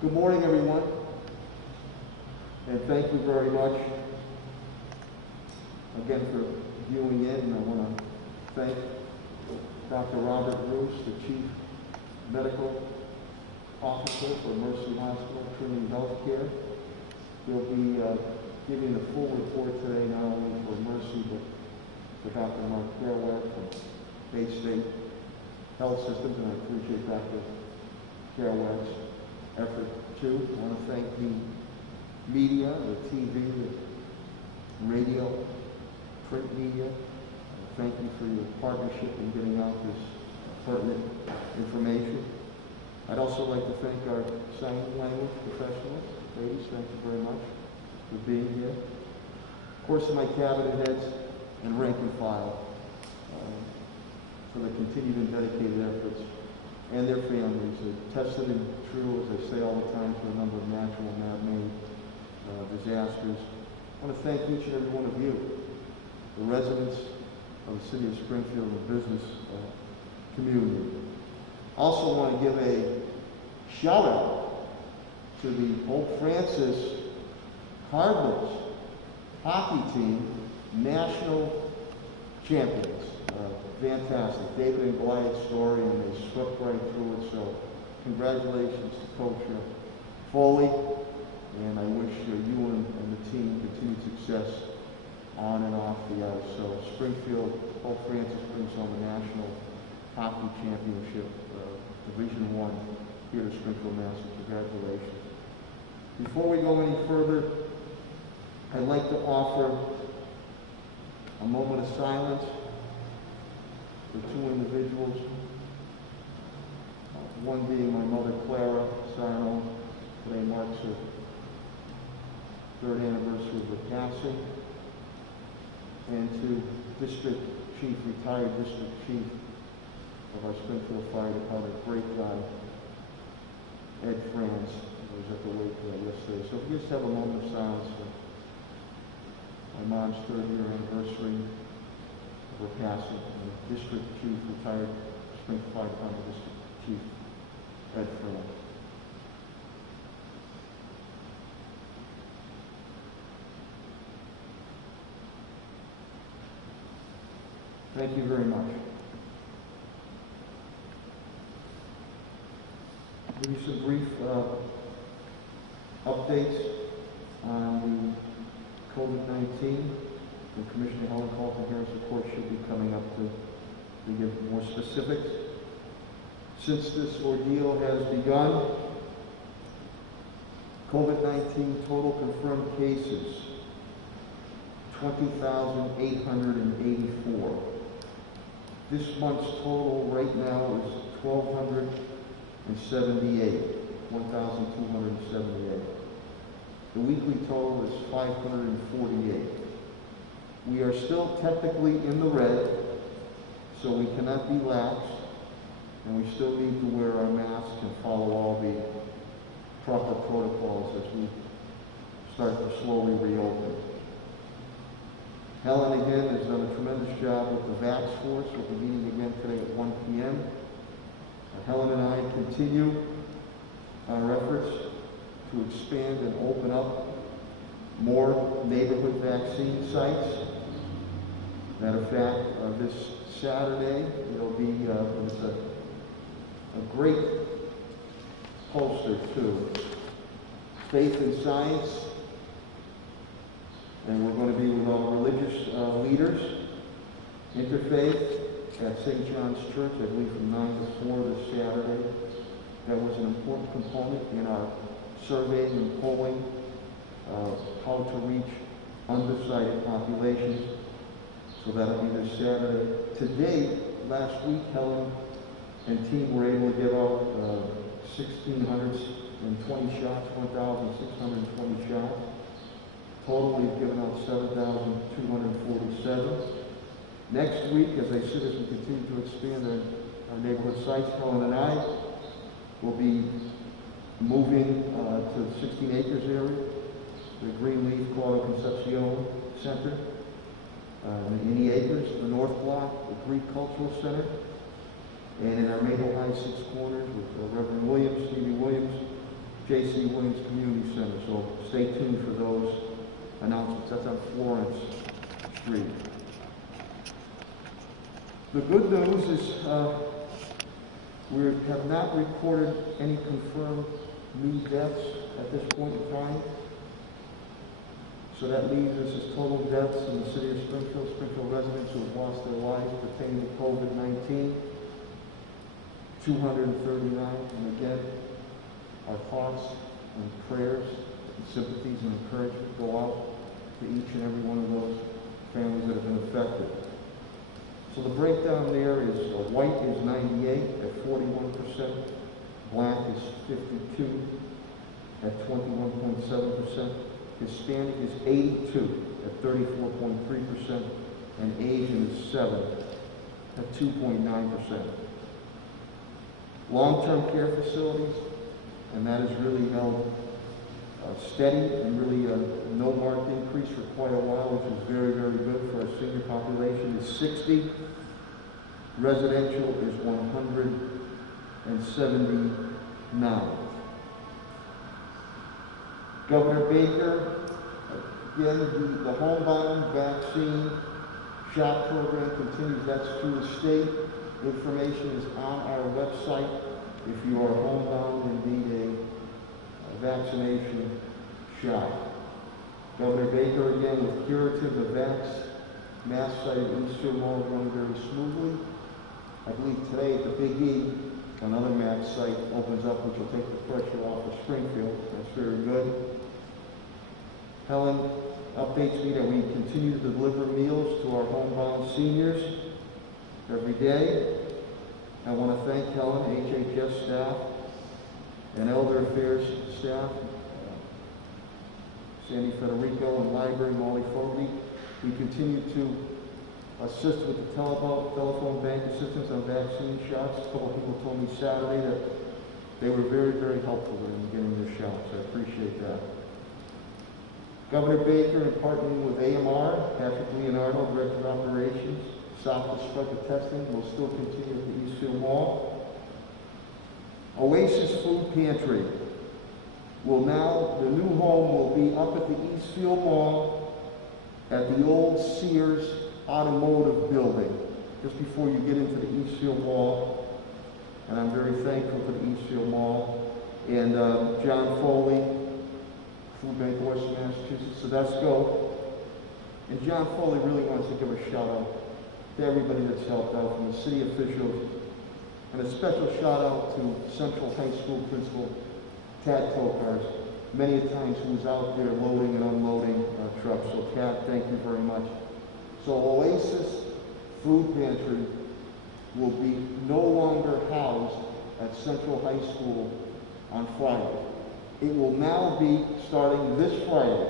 Good morning, everyone, and thank you very much again for viewing in. And I want to thank Dr. Robert Bruce, the Chief Medical Officer for Mercy Hospital, Trinity Healthcare. He'll be giving the full report today, not only for Mercy, but for Dr. Mark Fairweather from Bay State Health Systems, and I appreciate Dr. Fairweather's effort too. I want to thank the media, the TV, the radio, print media. Thank you for your partnership in getting out this pertinent information. I'd also like to thank our sign language professionals. Ladies, thank you very much for being here. Of course, my cabinet heads and rank and file for the continued and dedicated efforts, and their families. They're tested and true, as I say all the time, to a number of natural and man-made disasters. I want to thank each and every one of you, the residents of the city of Springfield and the business community. Also want to give a shout out to the Pope Francis Cardinals hockey team, national champions. Fantastic. David and Goliath story, and they swept right through it. So congratulations to Coach Foley, and I wish you and the team continued success on and off the ice. So Springfield, Pope Francis brings on the National Hockey Championship, Division I, here to Springfield, Mass. Congratulations. Before we go any further, I'd like to offer a moment of silence for two individuals, one being my mother, Clara Sarno. Today marks her third anniversary of her passing, and to retired District Chief of our Springfield Fire Department, great guy, Ed Franz, who was at the wake yesterday. So if we just have a moment of silence for my mom's third year anniversary of her passing, and District Chief, retired Springfield Fire Department District Chief Ed Franz. Thank you very much. Give you some brief updates on the COVID-19. The Commissioner Helen Carlton-Harris, of course, should be coming up to give more specifics. Since this ordeal has begun, COVID-19 total confirmed cases, 20,884. This month's total right now is 1,278, 1,278. The weekly total is 548. We are still technically in the red, so we cannot be lax, and we still need to wear our masks and follow all the proper protocols as we start to slowly reopen. Helen, again, has done a tremendous job with the VAX Force. We'll be meeting again today at 1 p.m. Helen and I continue our efforts to expand and open up more neighborhood vaccine sites. Matter of fact, this Saturday, it'll be it's a great poster too. Faith and Science. And we're going to be with our religious leaders, interfaith, at St. John's Church, I believe from 9 to 4 this Saturday. That was an important component in our surveying and polling of how to reach undecided populations. So that'll be this Saturday. Today, last week, Helen and team were able to give out 1,620 shots, 1,620 shots. Total, we've given out 7,247. Next week, as I said, as we continue to expand our neighborhood sites, Helen and I will be moving to the 16 acres area, the Greenleaf Claudio Concepcion Center, the 80 acres, the North Block, the Greek Cultural Center, and in our Maple High Six Corners with Reverend Williams, Stevie Williams, J.C. Williams Community Center. So stay tuned for those announcements. That's on Florence Street. The good news is we have not recorded any confirmed new deaths at this point in time. So that leaves us as total deaths in the city of Springfield, Springfield residents who have lost their lives pertaining to COVID-19, 239. And again, our thoughts and prayers and sympathies and encouragement go out to each and every one of those families that have been affected. So the breakdown there is white is 98 at 41%, black is 52 at 21.7%, Hispanic is 82 at 34.3%, and Asian is 7 at 2.9%. Long-term care facilities, and that has really held steady and really no marked increase for quite a while, which is very, very good for our senior population, is 60. Residential is 179. Governor Baker, again, the homebound vaccine shot program continues. That's through the state. Information is on our website. If you are homebound and need a vaccination shot. Governor Baker, again, with curative, the mass site at Eastfield Mall is running very smoothly. I believe today at the Big E, another mass site opens up, which will take the pressure off of Springfield. That's very good. Helen updates me that we continue to deliver meals to our homebound seniors every day. I want to thank Helen, HHS staff, and Elder Affairs staff, Sandy Federico, and Library Molly Fogarty. We continue to assist with the telephone bank assistance on vaccine shots. A couple of people told me Saturday that they were very, very helpful in getting their shots. I appreciate that. Governor Baker, in partnering with AMR, Patrick Leonardo, Director of Operations, sought to spread the testing. Will still continue at the Eastfield Mall. Oasis Food Pantry will now, the new home will be up at the Eastfield Mall at the old Sears Automotive Building, just before you get into the Eastfield Mall. And I'm very thankful to the Eastfield Mall and John Foley, Food Bank West Massachusetts. So that's go. And John Foley really wants to give a shout out to everybody that's helped out, from the city officials, and a special shout out to Central High School Principal Tad Tokars, many a times who was out there loading and unloading trucks. So Tad, thank you very much. So Oasis Food Pantry will be no longer housed at Central High School on Friday. It will now be, starting this Friday,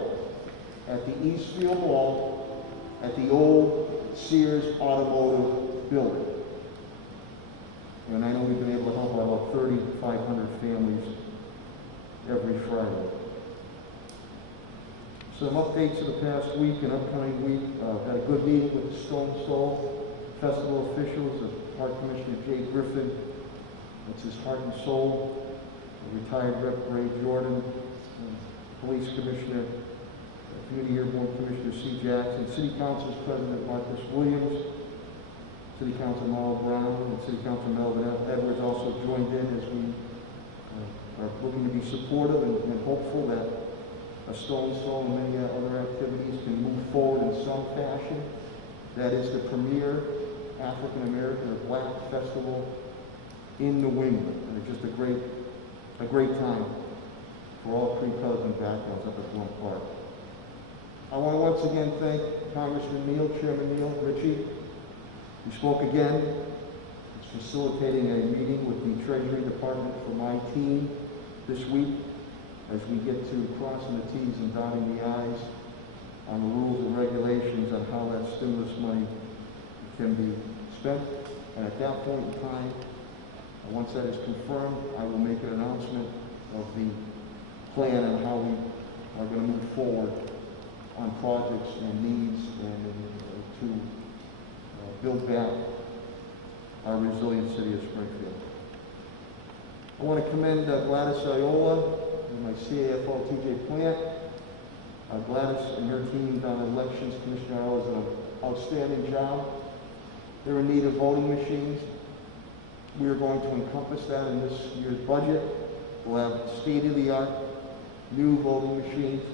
at the Eastfield Mall at the old Sears Automotive Building. And I know we've been able to help about 3,500 families every Friday. Some updates of the past week and upcoming week. Had a good meeting with the Stone Soul Festival officials, the Park Commissioner Jay Griffin. It's his heart and soul. Retired Rep. Ray Jordan, Police Commissioner, Community Airborne Commissioner C. Jackson, City Council's President Marcus Williams, City Council Marl Brown, and City Council Melvin Edwards also joined in as we are looking to be supportive and hopeful that a Stone Soul and many other activities can move forward in some fashion. That is the premier African American or Black festival in New England, and it's just a great time for all pre-colors and backgrounds up at Blount Park. I want to once again thank Congressman Neal, Chairman Neal, Ritchie. He spoke again. He's facilitating a meeting with the Treasury Department for my team this week as we get to crossing the T's and dotting the I's on the rules and regulations on how that stimulus money can be spent. And at that point in time, once that is confirmed, I will make an announcement of the plan and how we are going to move forward on projects and needs and to build back our resilient city of Springfield. I want to commend Gladys Iola and my CAFO TJ Plant. Gladys and her team down at Elections, Commissioner Iola has done an outstanding job. They're in need of voting machines. We are going to encompass that in this year's budget. We'll have state-of-the-art new voting machines,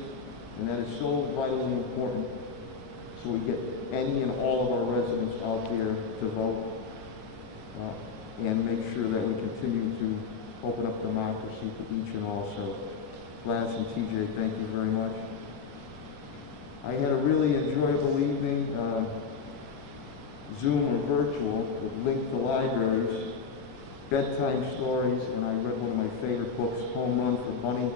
and that is so vitally important so we get any and all of our residents out there to vote and make sure that we continue to open up democracy to each and all. So, Gladys and TJ, thank you very much. I had a really enjoyable evening, Zoom or virtual, with Link to Libraries, bedtime stories, and I read one of my favorite books, Home Run for Bunny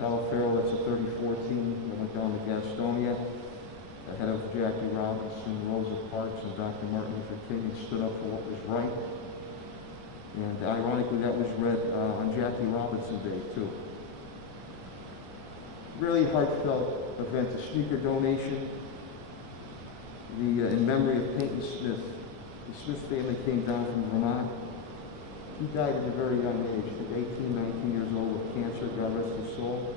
Talaferro. That's a 3014 that went down to Gastonia, ahead of Jackie Robinson, Rosa Parks, and Dr. Martin Luther King, who stood up for what was right. And ironically, that was read on Jackie Robinson Day, too. Really heartfelt event, a sneaker donation in memory of Peyton Smith. The Smith family came down from Vermont. He died at a very young age, at 18, 19 years old with cancer, God rest his soul.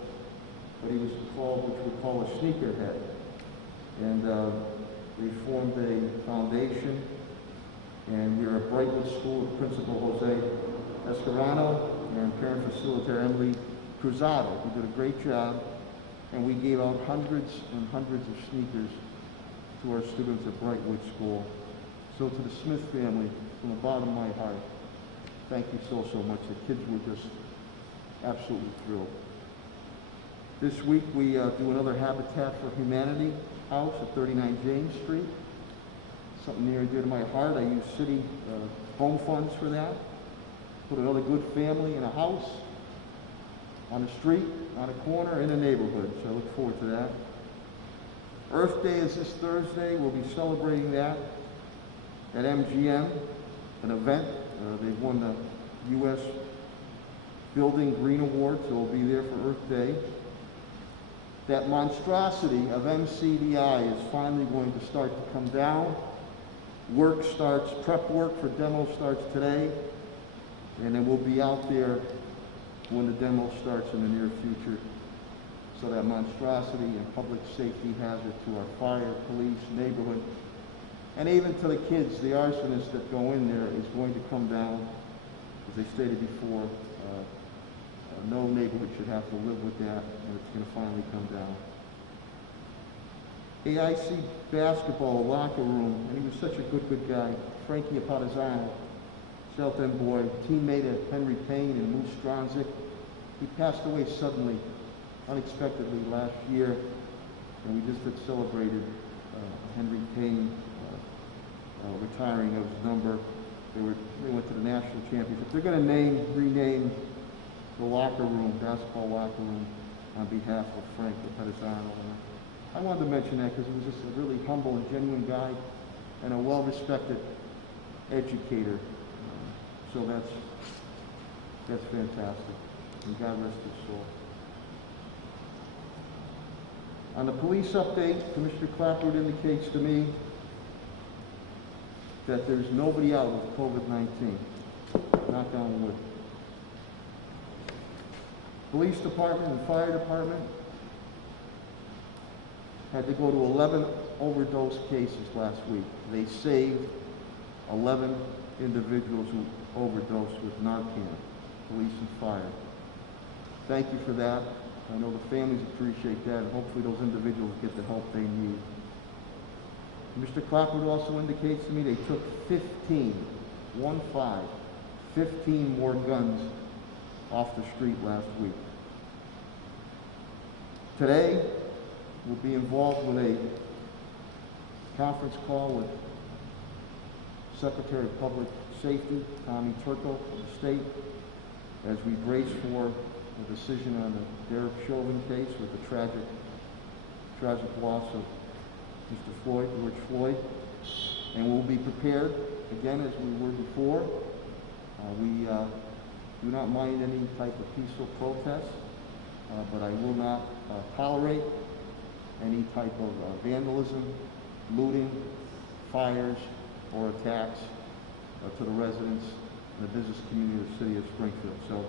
But he was called, which we call a sneakerhead. And they formed a foundation, and we are at Brightwood School with Principal Jose Escarano and parent facilitator Emily Cruzado, who did a great job. And we gave out hundreds and hundreds of sneakers to our students at Brightwood School. So to the Smith family, from the bottom of my heart, thank you so much. The kids were just absolutely thrilled. This week we do another Habitat for Humanity house at 39 James Street. Something near and dear to my heart. I use city home funds for that. Put another good family in a house, on a street, on a corner, in a neighborhood. So I look forward to that. Earth Day is this Thursday. We'll be celebrating that at MGM, an event. They've won the U.S. Building Green Award, so we'll be there for Earth Day. That monstrosity of MCDI is finally going to start to come down. Work starts, prep work for demo starts today, and then we'll be out there when the demo starts in the near future. So that monstrosity and public safety hazard to our fire, police, neighborhood, and even to the kids, the arsonists that go in there, is going to come down. As I stated before, no neighborhood should have to live with that, and it's going to finally come down. AIC basketball locker room, and he was such a good guy. Frankie Apadazano, South End boy, teammate of Henry Payne and Moose Stronzik. He passed away suddenly, unexpectedly last year, and we just had celebrated Henry Payne retiring of his number. They went to the national championship. They're going to rename the locker room, basketball locker room, on behalf of Frank Apadazano. I wanted to mention that because he was just a really humble and genuine guy and a well-respected educator. So that's fantastic. And God rest his soul. On the police update, Commissioner Clapper indicates to me that there's nobody out with COVID-19. Knock on wood. Police department and fire department had to go to 11 overdose cases last week. They saved 11 individuals who overdosed with Narcan, police and fire. Thank you for that. I know the families appreciate that, and hopefully those individuals get the help they need. Mr. Clapwood also indicates to me they took 15 more guns off the street last week. Today, we'll be involved with a conference call with Secretary of Public Safety, Tommy Turco of the state, as we brace for a decision on the Derek Chauvin case with the tragic loss of Mr. Floyd, George Floyd. And we'll be prepared, again, as we were before. We do not mind any type of peaceful protest, but I will not tolerate any type of vandalism, looting, fires, or attacks to the residents and the business community of the city of Springfield. So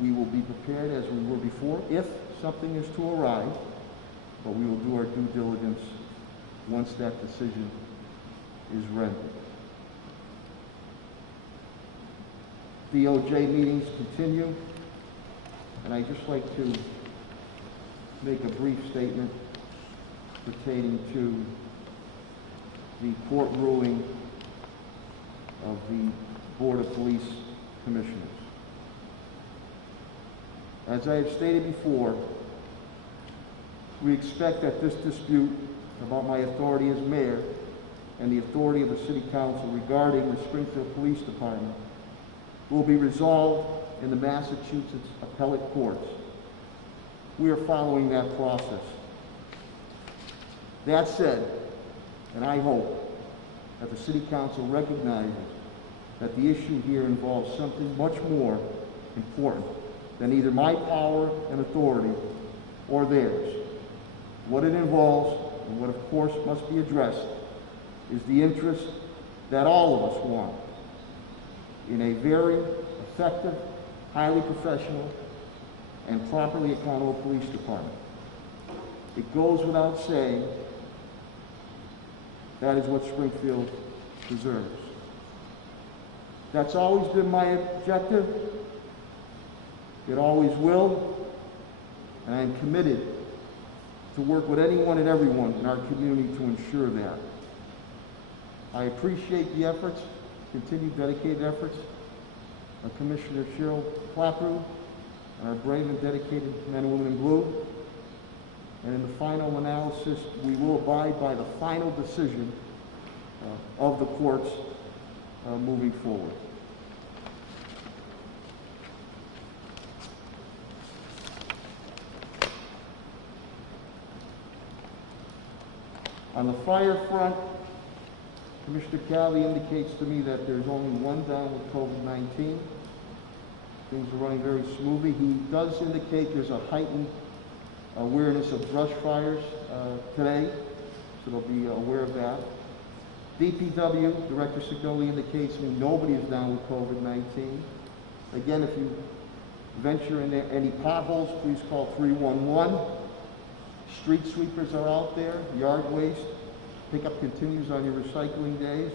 we will be prepared as we were before if something is to arise, but we will do our due diligence once that decision is rendered. DOJ meetings continue, and I'd just like to make a brief statement pertaining to the court ruling of the Board of Police Commissioners. As I have stated before, we expect that this dispute about my authority as mayor and the authority of the City Council regarding the Springfield Police Department will be resolved in the Massachusetts appellate courts. We are following that process. That said, and I hope that the City Council recognizes that the issue here involves something much more important than either my power and authority or theirs. What it involves, and what of course must be addressed, is the interest that all of us want in a very effective, highly professional, and properly accountable police department. It goes without saying that is what Springfield deserves. That's always been my objective. It always will, and I am committed to work with anyone and everyone in our community to ensure that. I appreciate the efforts, continued dedicated efforts of Commissioner Cheryl Clapper and our brave and dedicated men and women in blue. And in the final analysis, we will abide by the final decision of the courts moving forward. On the fire front, Commissioner Calley indicates to me that there's only one down with COVID-19. Things are running very smoothly. He does indicate there's a heightened awareness of brush fires today, so they'll be aware of that. DPW, Director Signoli indicates to me nobody is down with COVID-19. Again, if you venture in any potholes, please call 311. Street sweepers are out there, yard waste. Pickup continues on your recycling days.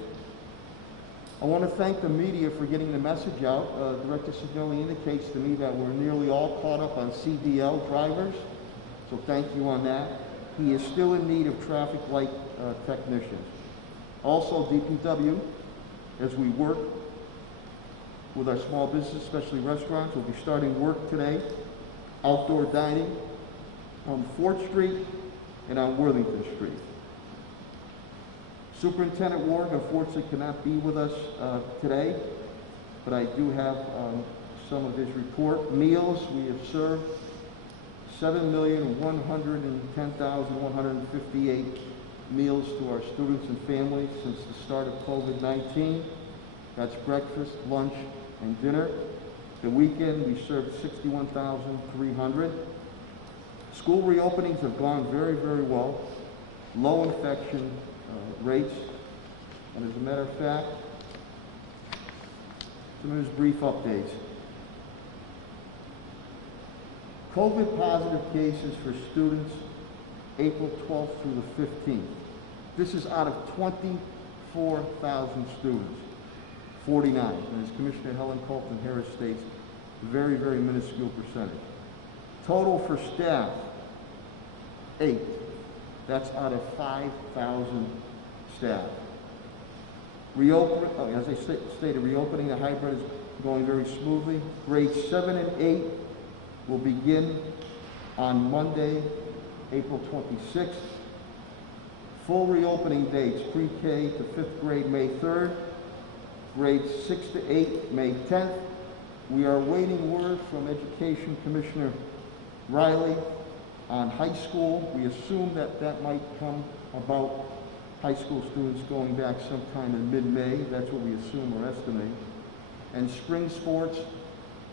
I want to thank the media for getting the message out. Director Signoli indicates to me that we're nearly all caught up on CDL drivers, so thank you on that. He is still in need of traffic light technicians. Also, DPW, as we work with our small business, especially restaurants, will be starting work today, outdoor dining on 4th Street and on Worthington Street. Superintendent Ward unfortunately cannot be with us today, but I do have some of his report. Meals, we have served 7,110,158 meals to our students and families since the start of COVID-19. That's breakfast, lunch, and dinner. The weekend, we served 61,300. School reopenings have gone very, very well. Low infection rates. And as a matter of fact, some of his brief updates. COVID positive cases for students April 12th through the 15th. This is out of 24,000 students, 49. And as Commissioner Helen Colton Harris states, very, very minuscule percentage. Total for staff, 8. That's out of 5,000 staff. As I stated, reopening the hybrid is going very smoothly. Grades 7 and 8 will begin on Monday, April 26th. Full reopening dates, pre-K to 5th grade, May 3rd. Grades 6 to 8, May 10th. We are awaiting word from Education Commissioner Riley on high school. We assume that that might come about high school students going back sometime in mid-May. That's what we assume or estimate. And spring sports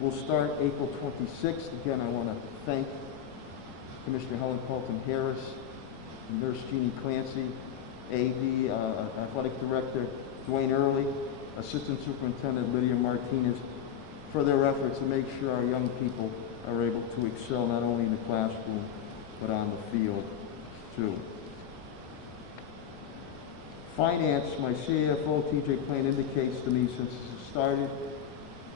will start April 26th. Again, I want to thank Commissioner Helen Colton Harris, Nurse Jeannie Clancy, AD, Athletic Director Dwayne Early, Assistant Superintendent Lydia Martinez, for their efforts to make sure our young people are able to excel not only in the classroom, but on the field too. Finance, my CFO, TJ Plain, indicates to me since it started,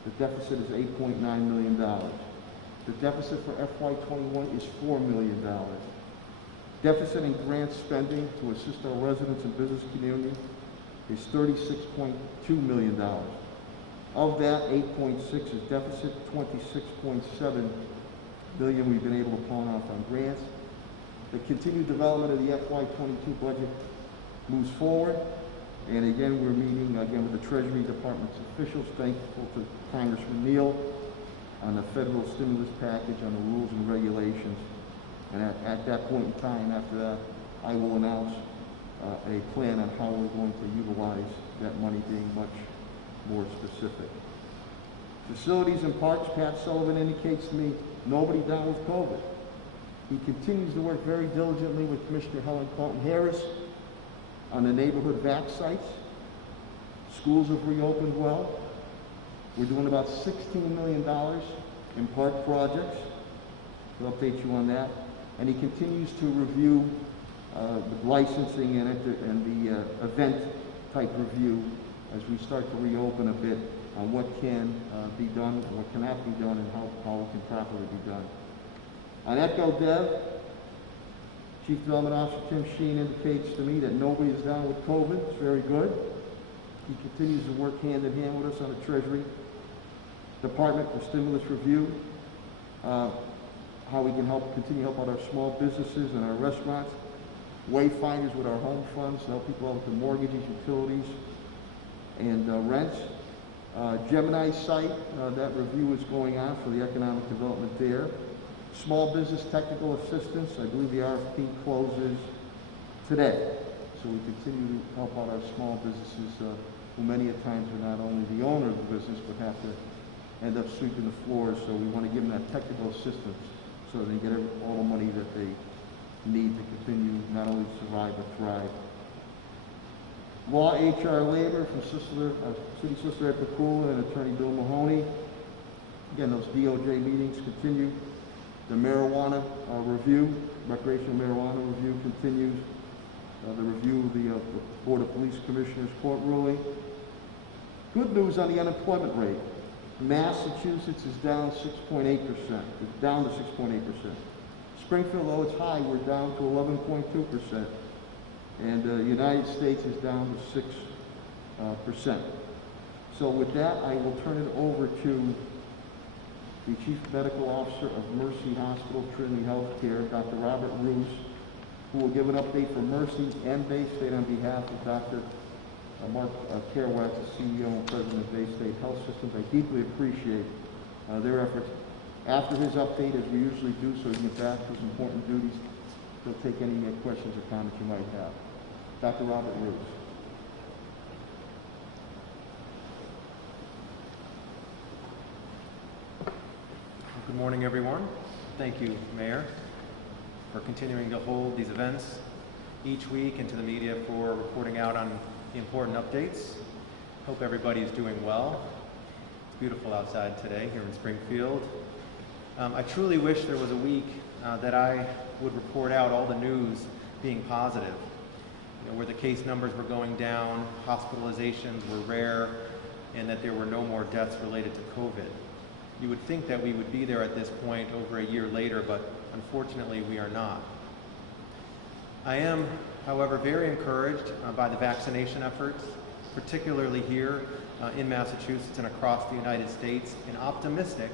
the deficit is $8.9 million. The deficit for FY21 is $4 million. Deficit in grant spending to assist our residents and business community is $36.2 million. Of that, 8.6 is deficit, 26.7 billion we've been able to pawn off on grants. The continued development of the FY22 budget moves forward, and again, we're meeting again with the Treasury Department's officials, thankful to Congressman Neal on the federal stimulus package, on the rules and regulations. And at that point in time, after that, I will announce a plan on how we're going to utilize that money, being much more specific. Facilities and parks, Pat Sullivan indicates to me nobody down with COVID. He continues to work very diligently with Commissioner Helen Colton-Harris on the neighborhood vac sites. Schools have reopened well. We're doing about $16 million in park projects. We'll update you on that. And he continues to review the licensing and the event type review as we start to reopen a bit on what can be done and what cannot be done and how it can properly be done. On Echo Dev, Chief Development Officer Tim Sheen indicates to me that nobody is down with COVID. It's very good. He continues to work hand in hand with us on the Treasury Department for stimulus review, how we can continue to help out our small businesses and our restaurants, wayfinders with our home funds to help people out with the mortgages, utilities, and rents. Gemini site, that review is going on for the economic development there. Small business technical assistance, I believe the RFP closes today. So we continue to help out our small businesses who many a times are not only the owner of the business but have to end up sweeping the floors. So we want to give them that technical assistance so they get all the money that they need to continue not only to survive but thrive. Law, HR, Labor from City Solicitor Ed Pakula and Attorney Bill Mahoney. Again, those DOJ meetings continue. The marijuana review, recreational marijuana review continues. The review of the Board of Police Commissioners court ruling. Good news on the unemployment rate. Massachusetts is down 6.8%. It's down to 6.8%. Springfield, though it's high, we're down to 11.2%. And the United States is down to 6%. So with that, I will turn it over to the Chief Medical Officer of Mercy Hospital Trinity Healthcare, Dr. Robert Roos, who will give an update for Mercy and Bay State on behalf of Dr. Mark Kerouac, the CEO and President of Bay State Health Systems. I deeply appreciate their efforts. After his update, as we usually do, so he can get back to his important duties, he'll take any questions or comments you might have. Dr. Robert Roos. Good morning, everyone. Thank you, Mayor, for continuing to hold these events each week, and to the media for reporting out on the important updates. Hope everybody is doing well. It's beautiful outside today here in Springfield. I truly wish there was a week that I would report out all the news being positive, where the case numbers were going down, hospitalizations were rare, and that there were no more deaths related to COVID. You would think that we would be there at this point over a year later, but unfortunately we are not. I am, however, very encouraged by the vaccination efforts, particularly here in Massachusetts and across the United States, and optimistic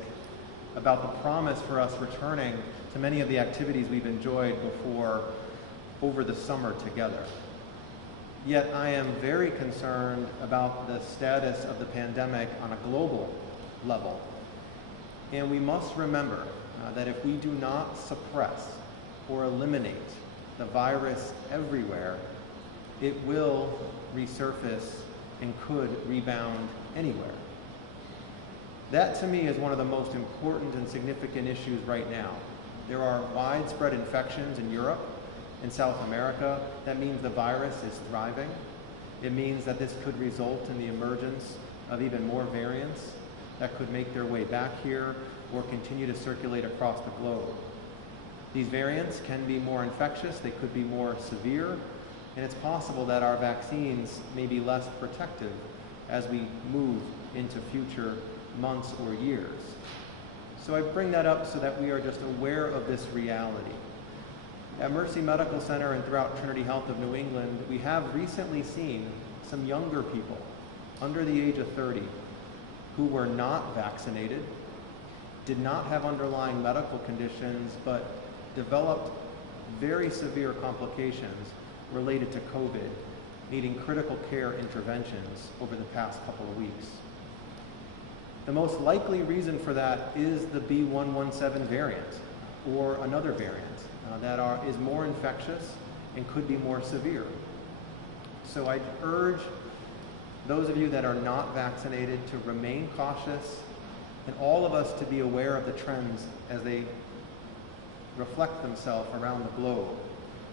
about the promise for us returning to many of the activities we've enjoyed before over the summer together. Yet I am very concerned about the status of the pandemic on a global level. And we must remember that if we do not suppress or eliminate the virus everywhere, it will resurface and could rebound anywhere. That, to me, is one of the most important and significant issues right now. There are widespread infections in Europe and South America. That means the virus is thriving. It means that this could result in the emergence of even more variants that could make their way back here or continue to circulate across the globe. These variants can be more infectious, they could be more severe, and it's possible that our vaccines may be less protective as we move into future months or years. So I bring that up so that we are just aware of this reality. At Mercy Medical Center and throughout Trinity Health of New England, we have recently seen some younger people under the age of 30 who were not vaccinated, did not have underlying medical conditions, but developed very severe complications related to COVID, needing critical care interventions over the past couple of weeks. The most likely reason for that is the B.1.1.7 variant or another variant that is more infectious and could be more severe. So I urge those of you that are not vaccinated to remain cautious, and all of us to be aware of the trends as they reflect themselves around the globe,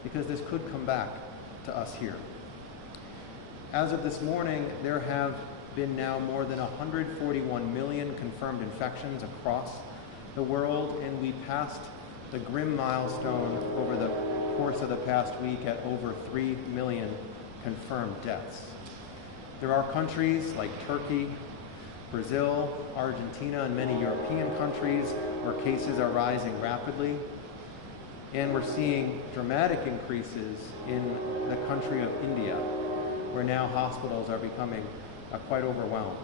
because this could come back to us here. As of this morning, there have been now more than 141 million confirmed infections across the world, and we passed the grim milestone over the course of the past week at over 3 million confirmed deaths. There are countries like Turkey, Brazil, Argentina, and many European countries where cases are rising rapidly. And we're seeing dramatic increases in the country of India, where now hospitals are becoming quite overwhelmed.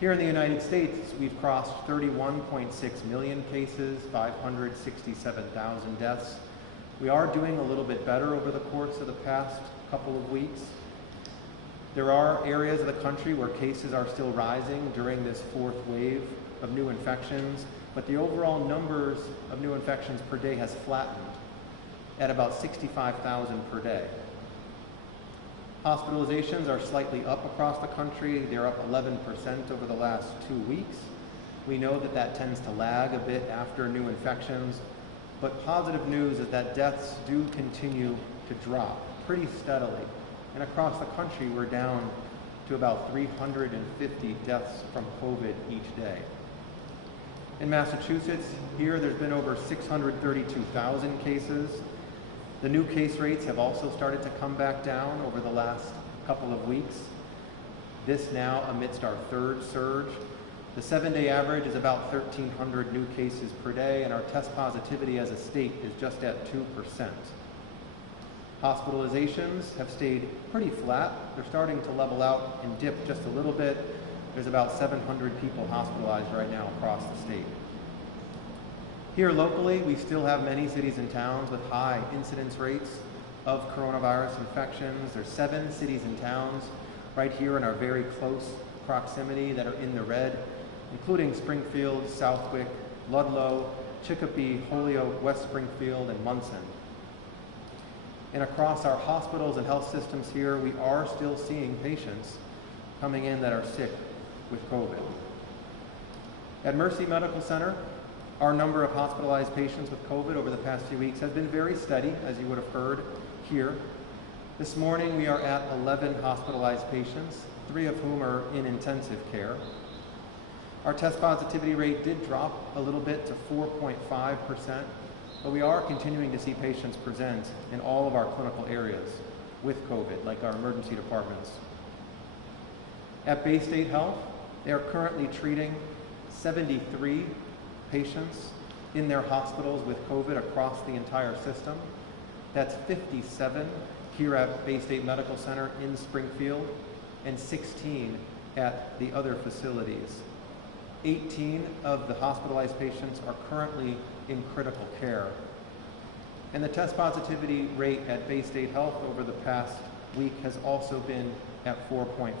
Here in the United States, we've crossed 31.6 million cases, 567,000 deaths. We are doing a little bit better over the course of the past couple of weeks. There are areas of the country where cases are still rising during this fourth wave of new infections, but the overall numbers of new infections per day has flattened at about 65,000 per day. Hospitalizations are slightly up across the country. They're up 11% over the last 2 weeks. We know that that tends to lag a bit after new infections, but positive news is that deaths do continue to drop pretty steadily. And across the country, we're down to about 350 deaths from COVID each day. In Massachusetts, here there's been over 632,000 cases. The new case rates have also started to come back down over the last couple of weeks. This now amidst our third surge. The 7-day average is about 1,300 new cases per day, and our test positivity as a state is just at 2%. Hospitalizations have stayed pretty flat. They're starting to level out and dip just a little bit. There's about 700 people hospitalized right now across the state. Here locally, we still have many cities and towns with high incidence rates of coronavirus infections. There's 7 cities and towns right here in our very close proximity that are in the red, including Springfield, Southwick, Ludlow, Chicopee, Holyoke, West Springfield, and Munson. And across our hospitals and health systems here, we are still seeing patients coming in that are sick with COVID. At Mercy Medical Center, our number of hospitalized patients with COVID over the past few weeks has been very steady, as you would have heard here. This morning, we are at 11 hospitalized patients, 3 of whom are in intensive care. Our test positivity rate did drop a little bit to 4.5%, but we are continuing to see patients present in all of our clinical areas with COVID, like our emergency departments. At Bay State Health, they are currently treating 73 patients in their hospitals with COVID across the entire system. That's 57 here at Bay State Medical Center in Springfield and 16 at the other facilities. 18 of the hospitalized patients are currently in critical care. And the test positivity rate at Bay State Health over the past week has also been at 4.5%.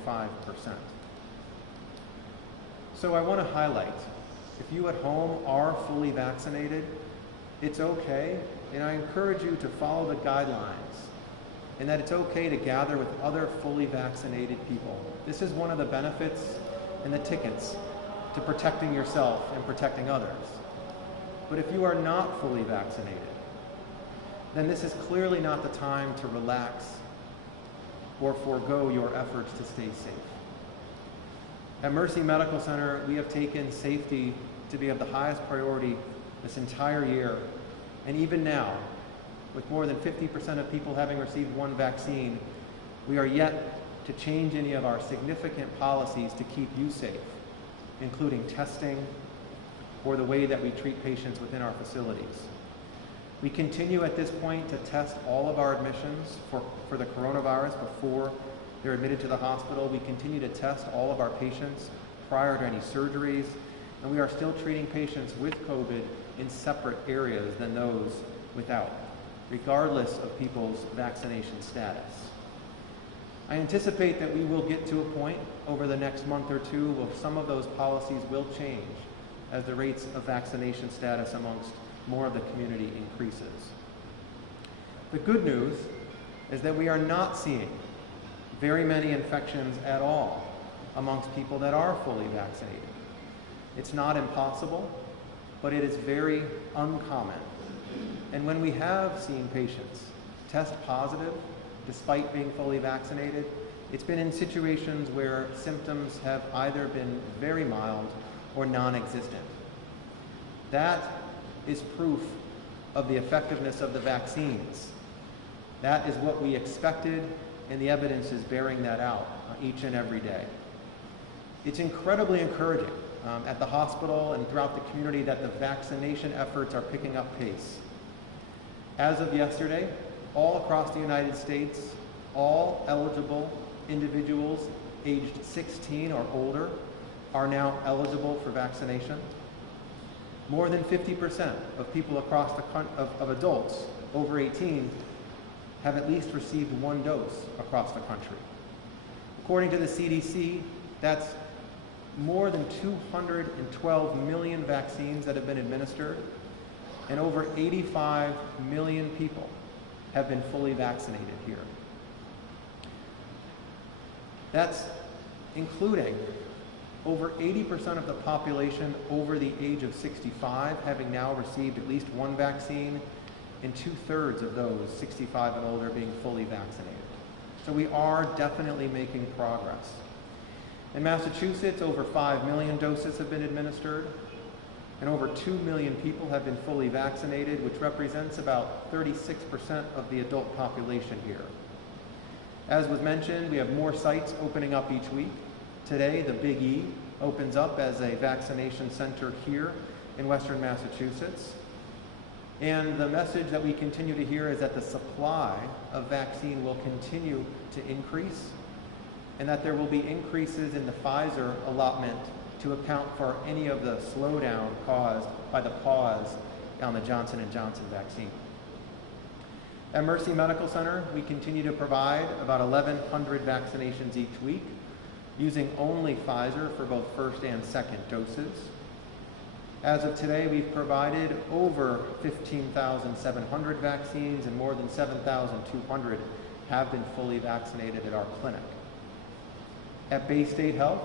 So I want to highlight, if you at home are fully vaccinated, it's okay, and I encourage you to follow the guidelines, and that it's okay to gather with other fully vaccinated people. This is one of the benefits and the tickets to protecting yourself and protecting others. But if you are not fully vaccinated, then this is clearly not the time to relax or forego your efforts to stay safe. At Mercy Medical Center, we have taken safety to be of the highest priority this entire year, and even now, with more than 50% of people having received one vaccine, we are yet to change any of our significant policies to keep you safe, including testing or the way that we treat patients within our facilities. We continue at this point to test all of our admissions for the coronavirus before they're admitted to the hospital. We continue to test all of our patients prior to any surgeries, and we are still treating patients with COVID in separate areas than those without, regardless of people's vaccination status. I anticipate that we will get to a point over the next month or two where some of those policies will change as the rates of vaccination status amongst more of the community increases. The good news is that we are not seeing very many infections at all amongst people that are fully vaccinated. It's not impossible, but it is very uncommon. And when we have seen patients test positive despite being fully vaccinated, it's been in situations where symptoms have either been very mild or non-existent. That is proof of the effectiveness of the vaccines. That is what we expected, and the evidence is bearing that out each and every day. It's incredibly encouraging at the hospital and throughout the community that the vaccination efforts are picking up pace. As of yesterday, all across the United States, all eligible individuals aged 16 or older are now eligible for vaccination. More than 50% of people across the of adults over 18 have at least received one dose across the country. According to the CDC, that's more than 212 million vaccines that have been administered, and over 85 million people have been fully vaccinated here. That's including over 80% of the population over the age of 65 having now received at least one vaccine, and 2/3 of those 65 and older being fully vaccinated. So we are definitely making progress. In Massachusetts, over 5 million doses have been administered, and over 2 million people have been fully vaccinated, which represents about 36% of the adult population here. As was mentioned, we have more sites opening up each week. Today, the Big E opens up as a vaccination center here in Western Massachusetts. And the message that we continue to hear is that the supply of vaccine will continue to increase, and that there will be increases in the Pfizer allotment to account for any of the slowdown caused by the pause on the Johnson & Johnson vaccine. At Mercy Medical Center, we continue to provide about 1,100 vaccinations each week, using only Pfizer for both first and second doses. As of today, we've provided over 15,700 vaccines, and more than 7,200 have been fully vaccinated at our clinic. At Bay State Health,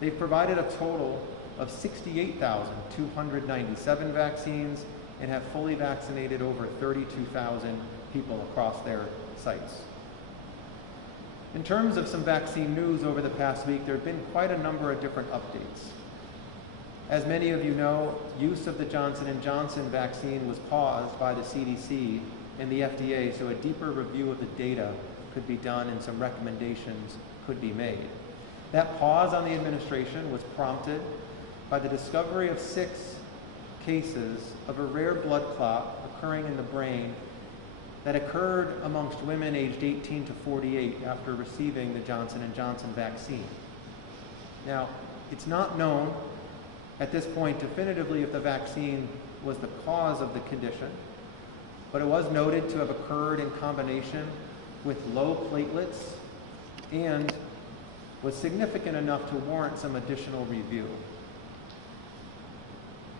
they've provided a total of 68,297 vaccines and have fully vaccinated over 32,000 people across their sites. In terms of some vaccine news over the past week, there have been quite a number of different updates. As many of you know, use of the Johnson & Johnson vaccine was paused by the CDC and the FDA, so a deeper review of the data could be done and some recommendations could be made. That pause on the administration was prompted by the discovery of 6 cases of a rare blood clot occurring in the brain that occurred amongst women aged 18 to 48 after receiving the Johnson & Johnson vaccine. Now, it's not known at this point definitively if the vaccine was the cause of the condition, but it was noted to have occurred in combination with low platelets and was significant enough to warrant some additional review.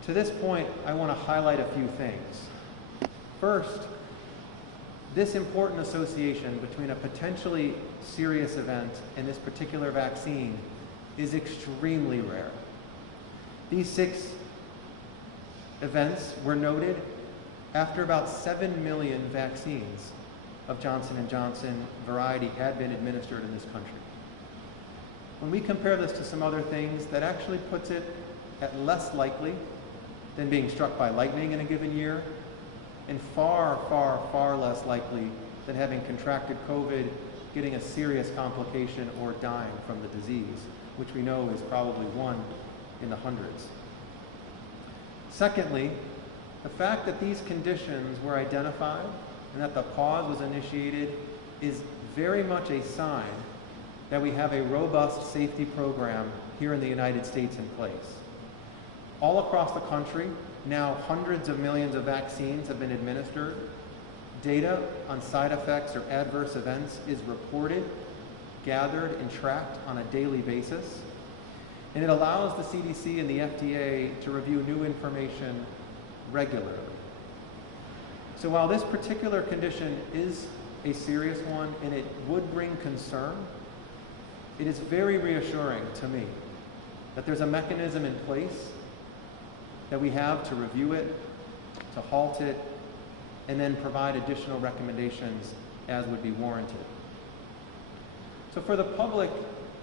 To this point, I want to highlight a few things. First, this important association between a potentially serious event and this particular vaccine is extremely rare. These 6 events were noted after about 7 million vaccines of Johnson & Johnson variety had been administered in this country. When we compare this to some other things, that actually puts it at less likely than being struck by lightning in a given year, and far, far, far less likely than having contracted COVID, getting a serious complication, or dying from the disease, which we know is probably 1 in the hundreds. Secondly, the fact that these conditions were identified and that the pause was initiated is very much a sign that we have a robust safety program here in the United States in place. All across the country, now hundreds of millions of vaccines have been administered. Data on side effects or adverse events is reported, gathered, and tracked on a daily basis. And it allows the CDC and the FDA to review new information regularly. So while this particular condition is a serious one and it would bring concern, it is very reassuring to me that there's a mechanism in place that we have to review it, to halt it, and then provide additional recommendations as would be warranted. So for the public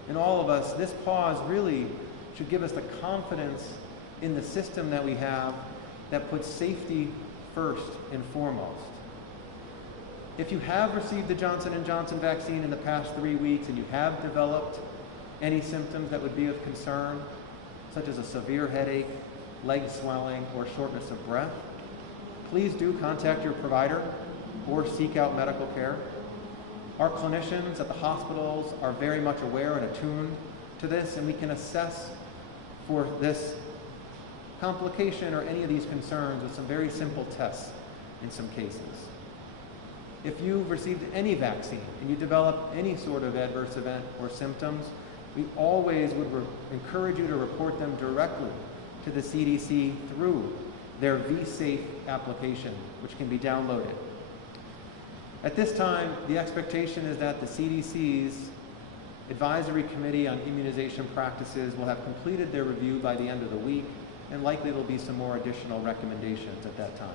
and all of us, this pause really should give us the confidence in the system that we have that puts safety first and foremost. If you have received the Johnson & Johnson vaccine in the past 3 weeks and you have developed any symptoms that would be of concern, such as a severe headache, leg swelling, or shortness of breath, please do contact your provider or seek out medical care. Our clinicians at the hospitals are very much aware and attuned to this, and we can assess for this complication or any of these concerns with some very simple tests in some cases. If you've received any vaccine and you develop any sort of adverse event or symptoms, we always would encourage you to report them directly to the CDC through their vSafe application, which can be downloaded. At this time, the expectation is that the CDC's Advisory Committee on Immunization Practices will have completed their review by the end of the week, and likely there will be some more additional recommendations at that time.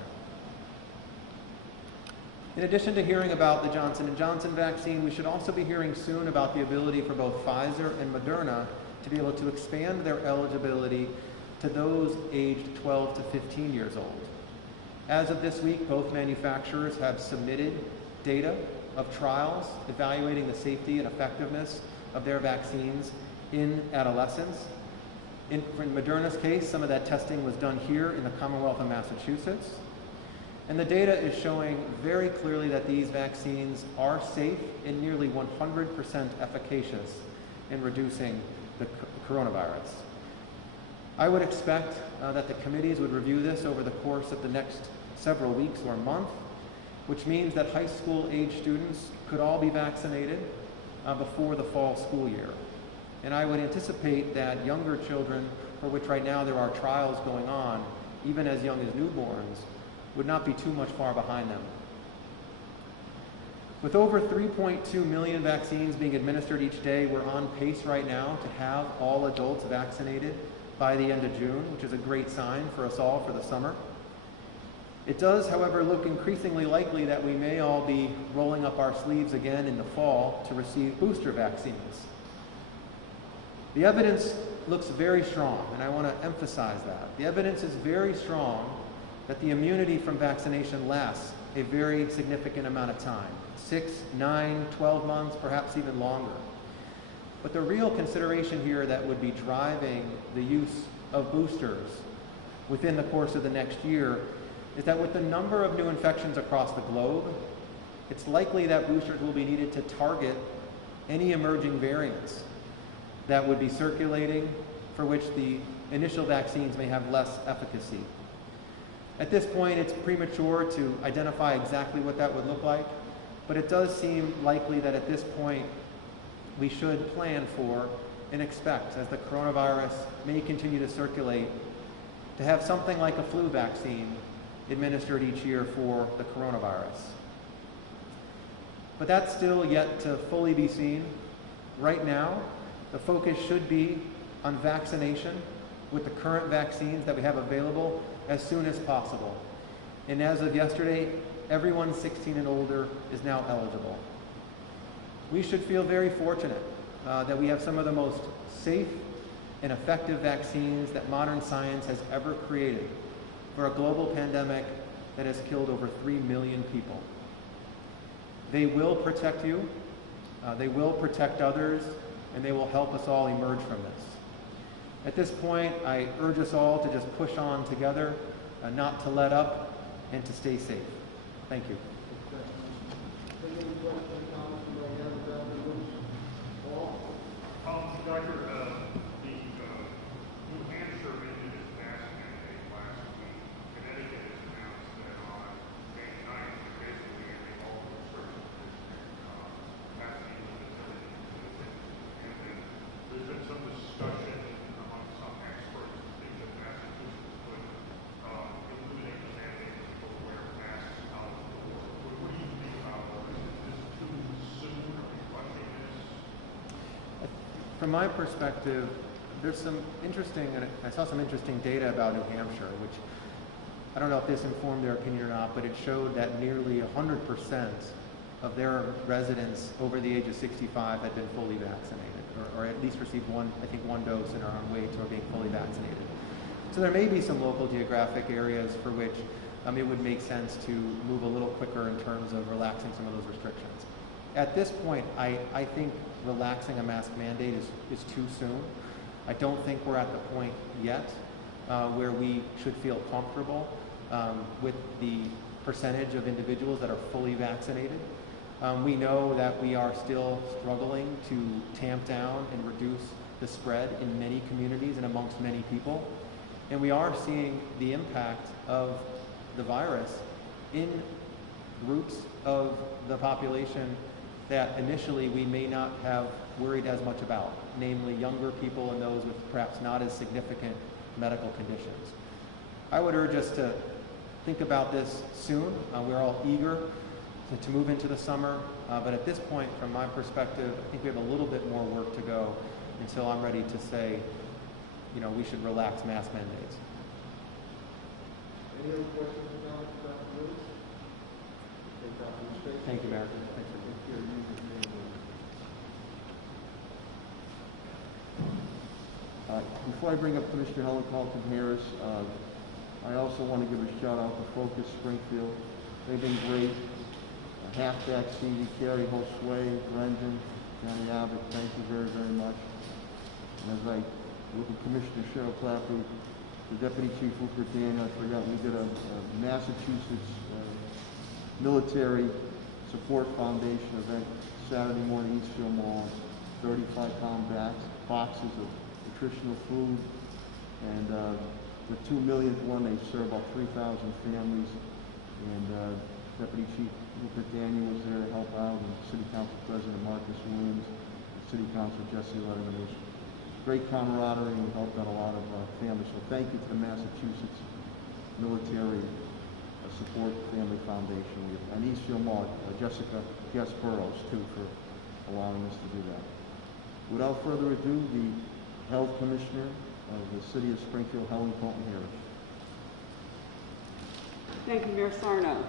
In addition to hearing about the Johnson & Johnson vaccine, we should also be hearing soon about the ability for both Pfizer and Moderna to be able to expand their eligibility to those aged 12 to 15 years old. As of this week, both manufacturers have submitted data of trials evaluating the safety and effectiveness of their vaccines in adolescents. In Moderna's case, some of that testing was done here in the Commonwealth of Massachusetts. And the data is showing very clearly that these vaccines are safe and nearly 100% efficacious in reducing the coronavirus. I would expect that the committees would review this over the course of the next several weeks or month, which means that high school age students could all be vaccinated before the fall school year. And I would anticipate that younger children, for which right now there are trials going on, even as young as newborns, would not be too much far behind them. With over 3.2 million vaccines being administered each day, we're on pace right now to have all adults vaccinated by the end of June, which is a great sign for us all for the summer. It does, however, look increasingly likely that we may all be rolling up our sleeves again in the fall to receive booster vaccines. The evidence looks very strong, and I want to emphasize that. The evidence is very strong that the immunity from vaccination lasts a very significant amount of time, 6, 9, 12 months, perhaps even longer. But the real consideration here that would be driving the use of boosters within the course of the next year is that with the number of new infections across the globe, it's likely that boosters will be needed to target any emerging variants that would be circulating for which the initial vaccines may have less efficacy. At this point, it's premature to identify exactly what that would look like, but it does seem likely that at this point we should plan for and expect, as the coronavirus may continue to circulate, to have something like a flu vaccine administered each year for the coronavirus. But that's still yet to fully be seen. Right now, the focus should be on vaccination with the current vaccines that we have available as soon as possible. And as of yesterday, everyone 16 and older is now eligible. We should feel very fortunate that we have some of the most safe and effective vaccines that modern science has ever created for a global pandemic that has killed over 3 million people. They will protect you, they will protect others, and they will help us all emerge from this. At this point, I urge us all to just push on together, not to let up, and to stay safe. Thank you. Doctor, the New Hampshire ended its mask mandate last week. Connecticut has announced that on May 9th, they're basically ending all the restrictions and capacity limits, everything. And there's been some discussion among some experts who think that Massachusetts could eliminate the mandate that people wear masks out the door. What do you think about all this? Is this too soon? Are we rushing this? From my perspective, there's some interesting, and I saw some interesting data about New Hampshire, which I don't know if this informed their opinion or not, but it showed that nearly 100% of their residents over the age of 65 had been fully vaccinated, or at least received one dose and are on way to being fully vaccinated. So there may be some local geographic areas for which it would make sense to move a little quicker in terms of relaxing some of those restrictions. At this point, I think relaxing a mask mandate is too soon. I don't think we're at the point yet where we should feel comfortable with the percentage of individuals that are fully vaccinated. We know that we are still struggling to tamp down and reduce the spread in many communities and amongst many people. And we are seeing the impact of the virus in groups of the population that initially we may not have worried as much about, namely younger people and those with perhaps not as significant medical conditions. I would urge us to think about this soon. We're all eager to move into the summer, but at this point, from my perspective, I think we have a little bit more work to go until I'm ready to say, we should relax mask mandates. Any other questions or comments about the rules? Thank you, Mayor. Thanks for Before I bring up Commissioner Helen Carlton Harris, I also want to give a shout out to Focus Springfield. They've been great. Half vaccinated, Carrie Josue, Brendan, Johnny Abbott, thank you very, very much. And as I look at Commissioner Cheryl Clapper, the Deputy Chief Rupert Daniel, I forgot we did a Massachusetts Military Support Foundation event Saturday morning, Eastfield Mall. 35-pound boxes of nutritional food, and the 2 millionth one, they serve about 3,000 families. And Deputy Chief Rupert Daniel was there to help out, and City Council President Marcus Williams, and City Council Jesse Letterman. It was great camaraderie, and we helped out a lot of families. So thank you to the Massachusetts Military Support Family Foundation. And Eastfield Mall, Jessica Burrows, too, for allowing us to do that. Without further ado, the Health Commissioner of the City of Springfield, Helen Carlton Harris. Thank you, Mayor Sarno.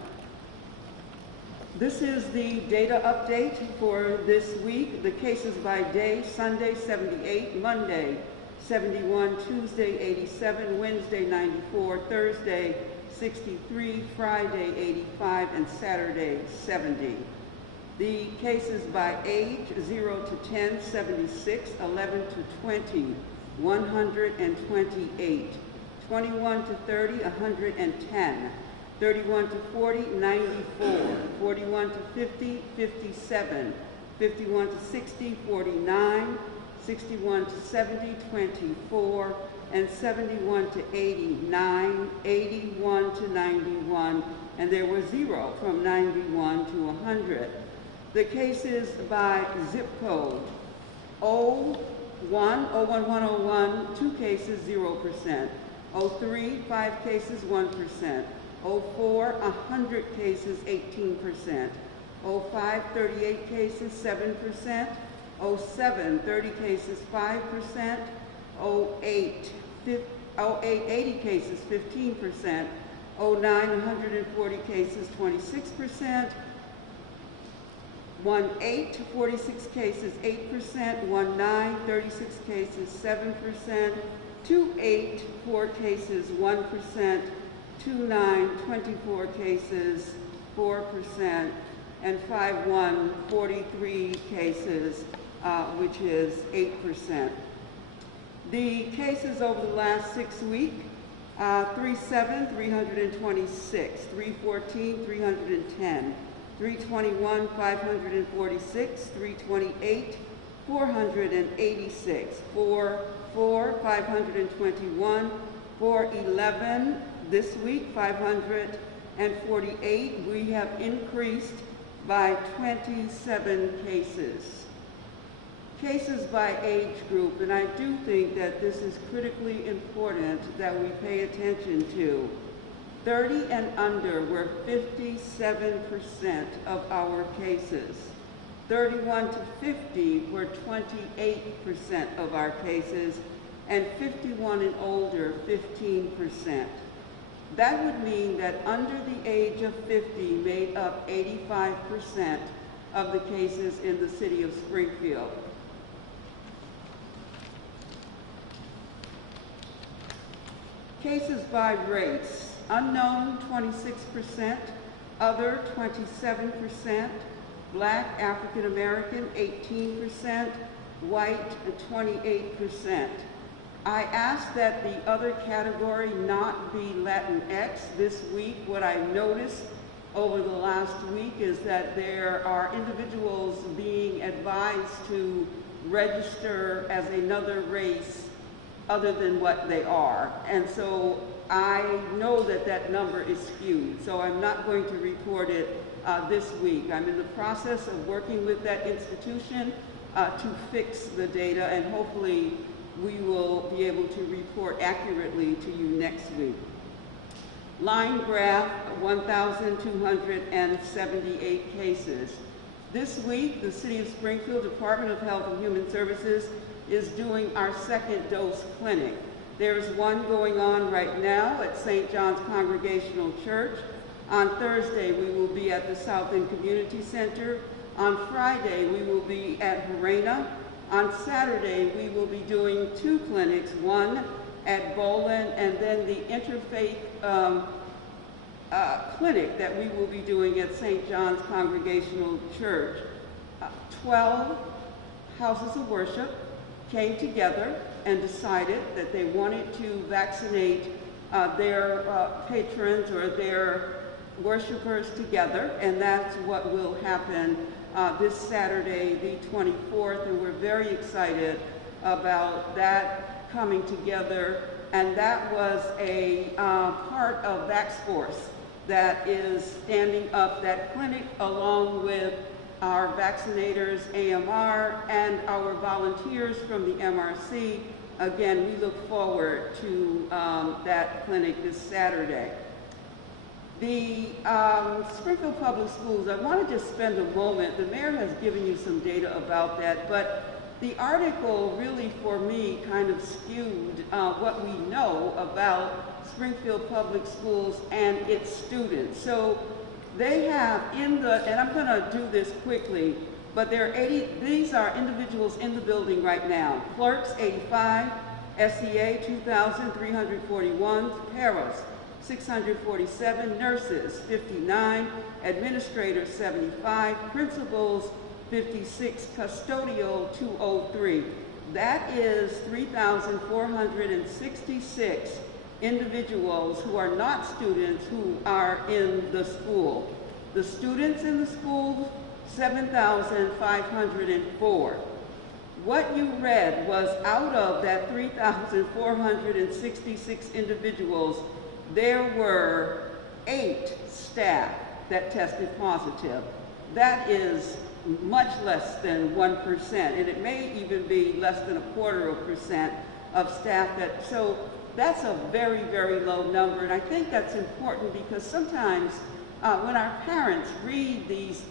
This is the data update for this week. The cases by day: Sunday 78, Monday 71, Tuesday 87, Wednesday 94, Thursday 63, Friday 85, and Saturday 70. The cases by age: 0 to 10, 76, 11 to 20, 128, 21 to 30, 110, 31 to 40, 94, 41 to 50, 57, 51 to 60, 49, 61 to 70, 24, and 71 to 89, 81 to 91, and there were 0 from 91 to 100. The cases by zip code: 01, 2 cases, 0%. 03, 5 cases, 1%. 04, 100 cases, 18%. 05, 38 cases, 7%. 07, 30 cases, 5%. 08, 80 cases, 15%. 09, 140 cases, 26%. 18 to 46 cases, 8%. 19, 36 cases, 7%. 28, 4 cases, 1%. 29, 24 cases, 4%. And 51, 43 cases, which is 8%. The cases over the last 6 weeks, 3/7, 326, 3/14, 310, 3/21, 546, 3/28, 486, 4/4, 521, 4/11, this week 548. We have increased by 27 cases. Cases by age group, and I do think that this is critically important that we pay attention to. 30 and under were 57% of our cases. 31 to 50 were 28% of our cases, and 51 and older, 15%. That would mean that under the age of 50 made up 85% of the cases in the city of Springfield. Cases by race: unknown 26%, other 27%, Black, African American 18%, white 28%. I asked that the other category not be Latinx this week. What I noticed over the last week is that there are individuals being advised to register as another race other than what they are. And so I know that that number is skewed, so I'm not going to report it this week. I'm in the process of working with that institution to fix the data, and hopefully we will be able to report accurately to you next week. Line graph, 1,278 cases. This week, the City of Springfield Department of Health and Human Services is doing our second dose clinic. There's one going on right now at St. John's Congregational Church. On Thursday, we will be at the South End Community Center. On Friday, we will be at Harena. On Saturday, we will be doing 2 clinics, one at Boland, and then the interfaith clinic that we will be doing at St. John's Congregational Church. 12 houses of worship came together and decided that they wanted to vaccinate their patrons or their worshipers together, and that's what will happen this Saturday, the 24th, and we're very excited about that coming together. And that was a part of VaxForce that is standing up that clinic along with our vaccinators, AMR, and our volunteers from the MRC. Again, we look forward to that clinic this Saturday. The Springfield Public Schools, I want to just spend a moment. The mayor has given you some data about that, but the article really, for me, kind of skewed what we know about Springfield Public Schools and its students. So they have in the, and I'm going to do this quickly, but there are 80, these are individuals in the building right now. Clerks, 85, SEA, 2,341, paras, 647, nurses, 59, administrators, 75, principals, 56, custodial, 203. That is 3,466 individuals who are not students who are in the school. The students in the school, 7,504. What you read was out of that 3,466 individuals, there were 8 staff that tested positive. That is much less than 1%, and it may even be less than 0.25% of staff that, so that's a very, very low number. And I think that's important because sometimes when our parents read these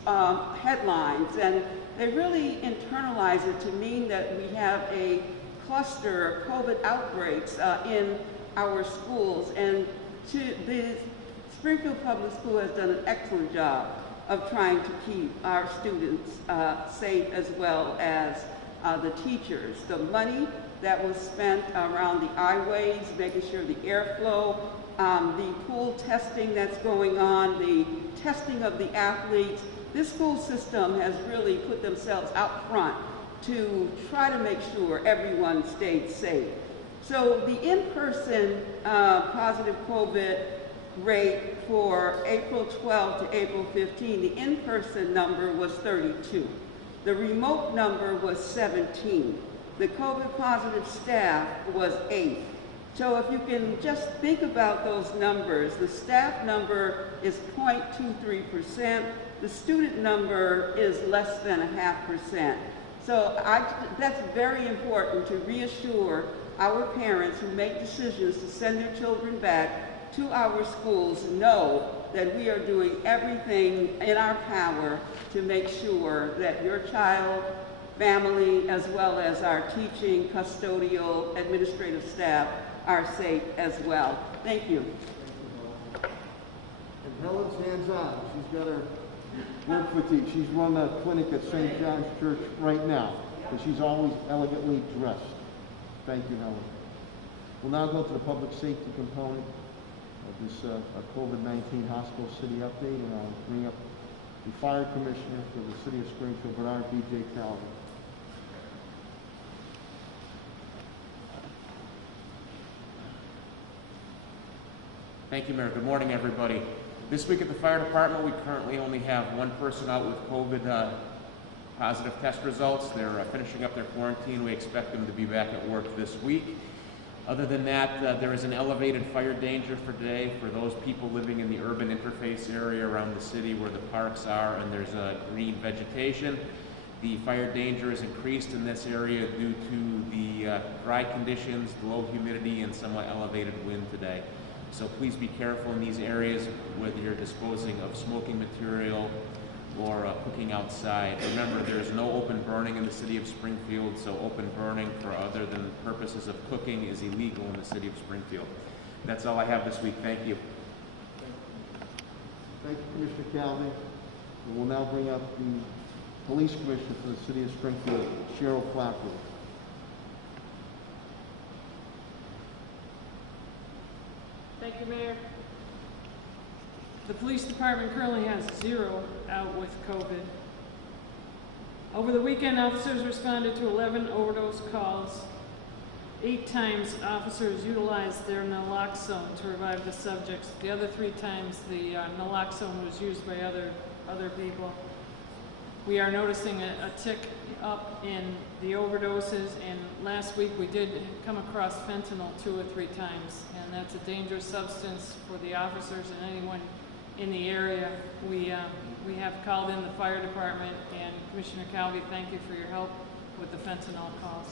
headlines, and they really internalize it to mean that we have a cluster of COVID outbreaks in our schools. And Springfield Public School has done an excellent job of trying to keep our students safe, as well as the teachers. The money that was spent around the eyeways, making sure the airflow, the pool testing that's going on, the testing of the athletes. This school system has really put themselves out front to try to make sure everyone stayed safe. So the in-person positive COVID rate for April 12 to April 15, the in-person number was 32. The remote number was 17. The COVID positive staff was 8. So if you can just think about those numbers, the staff number is 0.23%, the student number is less than 0.5%. So that's very important to reassure our parents who make decisions to send their children back to our schools, know that we are doing everything in our power to make sure that your child, family, as well as our teaching, custodial, administrative staff are safe as well. Thank you. And Helen's hands-on. She's got her work fatigue. She's run a clinic at St. John's Church right now, and she's always elegantly dressed. Thank you, Helen. We'll now go to the public safety component of this COVID-19 hospital city update, and I'll bring up the fire commissioner for the city of Springfield, Bernard B.J. Calvin. Thank you, Mayor. Good morning, everybody. This week at the fire department, we currently only have one person out with COVID positive test results. They're finishing up their quarantine. We expect them to be back at work this week. Other than that, there is an elevated fire danger for today for those people living in the urban interface area around the city where the parks are and there's green vegetation. The fire danger is increased in this area due to the dry conditions, low humidity, and somewhat elevated wind today. So please be careful in these areas whether you're disposing of smoking material or cooking outside. Remember, there is no open burning in the city of Springfield, so open burning for other than purposes of cooking is illegal in the city of Springfield. That's all I have this week. Thank you. Thank you, Commissioner Calvin. And we'll now bring up the police commissioner for the city of Springfield, Cheryl Clapper. Thank you, Mayor. The police department currently has 0 out with COVID. Over the weekend, officers responded to 11 overdose calls. 8 times, officers utilized their naloxone to revive the subjects. The other 3 times, the naloxone was used by other people. We are noticing a tick up in the overdoses, and last week we did come across fentanyl 2 or 3 times, and that's a dangerous substance for the officers and anyone in the area. We have called in the fire department, and Commissioner Calvi, thank you for your help with the fentanyl calls.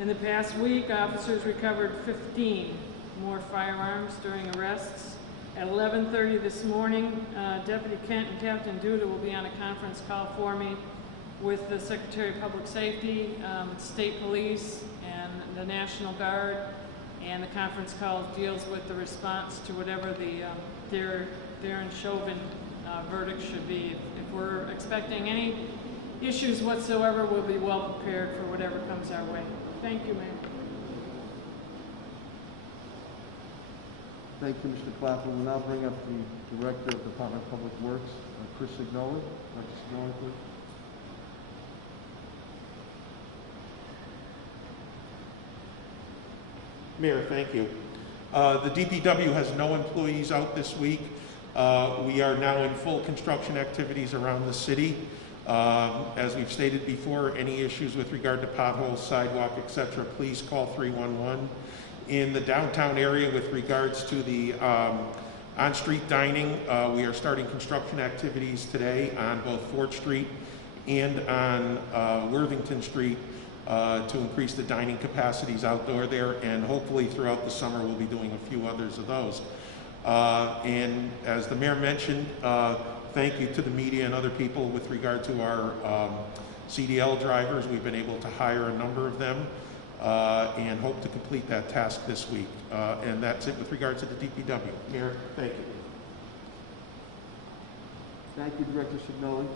In the past week, officers recovered 15 more firearms during arrests. At 11:30 this morning, Deputy Kent and Captain Duda will be on a conference call for me with the Secretary of Public Safety, State Police, and the National Guard. And the conference call deals with the response to whatever the Darren Chauvin verdict should be. If we're expecting any issues whatsoever, we'll be well prepared for whatever comes our way. Thank you, Mayor. Thank you, Mr. Clapper. We'll now bring up the Director of Department of Public Works, Chris Signola. Dr. Signola, please. Mayor, thank you. The DPW has no employees out this week. We are now in full construction activities around the city. As we've stated before, any issues with regard to potholes, sidewalk, etc., please call 311. In the downtown area with regards to the on-street dining, we are starting construction activities today on both Fort Street and on Worthington Street to increase the dining capacities outdoor there, and hopefully throughout the summer we'll be doing a few others of those. And as the mayor mentioned, thank you to the media and other people with regard to our CDL drivers. We've been able to hire a number of them and hope to complete that task this week. And that's it with regards to the DPW. Mayor, thank you. Thank you, Director Signoli.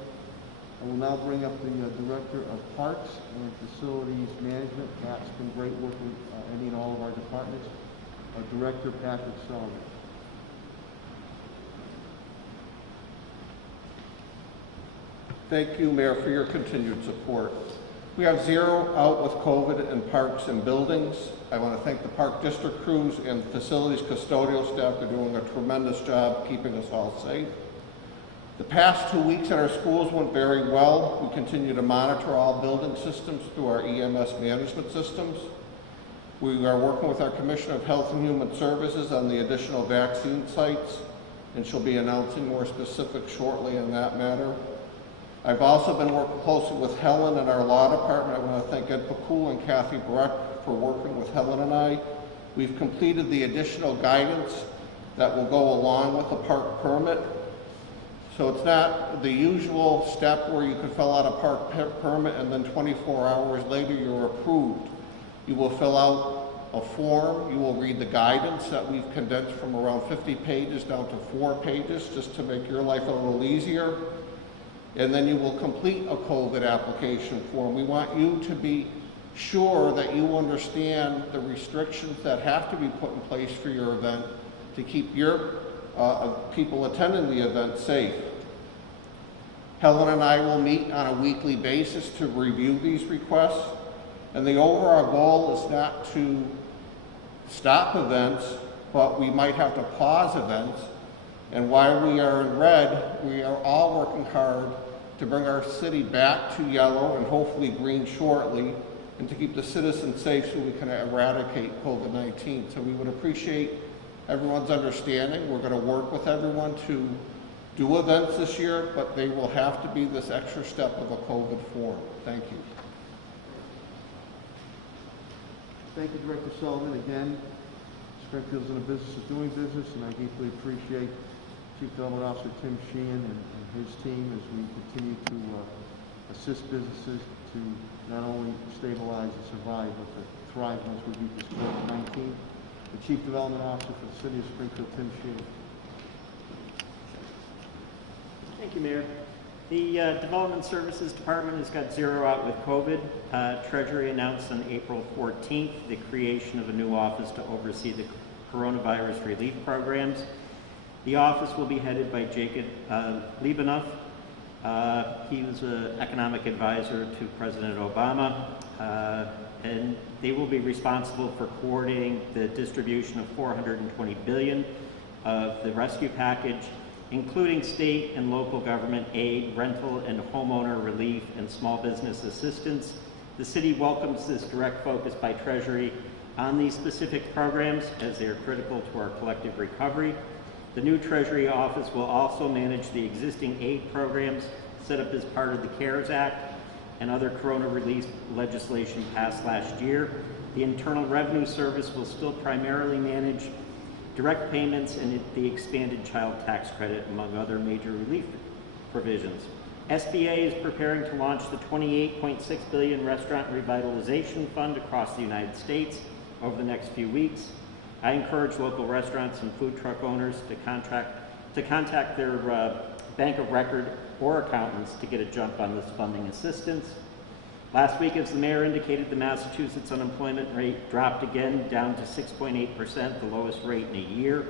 I will now bring up the Director of Parks and Facilities Management. Pat's been great working any and all of our departments. Director Patrick Sullivan. Thank you, Mayor, for your continued support. We have zero out with COVID in parks and buildings. I want to thank the Park District crews and facilities custodial staff. They're doing a tremendous job keeping us all safe. The past 2 weeks at our schools went very well. We continue to monitor all building systems through our EMS management systems. We are working with our Commissioner of Health and Human Services on the additional vaccine sites, and she'll be announcing more specifics shortly in that matter. I've also been working closely with Helen and our law department. I want to thank Ed Pakul and Kathy Breck for working with Helen and I. We've completed the additional guidance that will go along with the park permit. So it's not the usual step where you could fill out a park permit and then 24 hours later you're approved. You will fill out a form, you will read the guidance that we've condensed from around 50 pages down to 4 pages just to make your life a little easier. And then you will complete a COVID application form. We want you to be sure that you understand the restrictions that have to be put in place for your event to keep your people attending the event safe. Helen and I will meet on a weekly basis to review these requests, and the overall goal is not to stop events, but we might have to pause events. And while we are in red, we are all working hard to bring our city back to yellow and hopefully green shortly, and to keep the citizens safe so we can eradicate COVID-19. So we would appreciate everyone's understanding. We're going to work with everyone to do events this year, but they will have to be this extra step of a COVID form. Thank you. Thank you, Director Sullivan. Again, Springfield's in the business of doing business, and I deeply appreciate Chief Development Officer Tim Sheehan and his team as we continue to assist businesses to not only stabilize and survive, but to thrive once we beat this COVID-19. The Chief Development Officer for the City of Springfield, Tim Sheehan. Thank you, Mayor. The Development Services Department has got zero out with COVID. Treasury announced on April 14th the creation of a new office to oversee the coronavirus relief programs. The office will be headed by Jacob Liebenoff. He was an economic advisor to President Obama, and they will be responsible for coordinating the distribution of $420 billion of the rescue package, including state and local government aid, rental and homeowner relief, and small business assistance. The city welcomes this direct focus by Treasury on these specific programs as they are critical to our collective recovery. The new Treasury office will also manage the existing aid programs set up as part of the CARES Act and other corona relief legislation passed last year. The Internal Revenue Service will still primarily manage direct payments and the expanded child tax credit, among other major relief provisions. SBA is preparing to launch the $28.6 billion Restaurant Revitalization Fund across the United States over the next few weeks. I encourage local restaurants and food truck owners to contact their bank of record or accountants to get a jump on this funding assistance. Last week, as the mayor indicated, the Massachusetts unemployment rate dropped again down to 6.8%, the lowest rate in a year.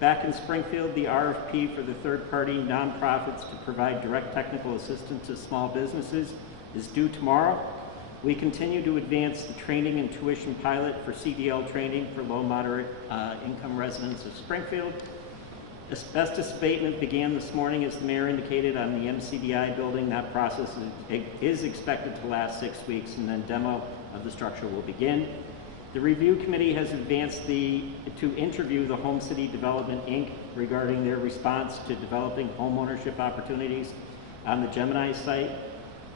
Back in Springfield, the RFP for the third-party nonprofits to provide direct technical assistance to small businesses is due tomorrow. We continue to advance the training and tuition pilot for CDL training for low moderate income residents of Springfield. Asbestos abatement began this morning, as the mayor indicated, on the MCDI building. That process is expected to last 6 weeks, and then demo of the structure will begin. The review committee has advanced to interview the Home City Development, Inc. regarding their response to developing home ownership opportunities on the Gemini site.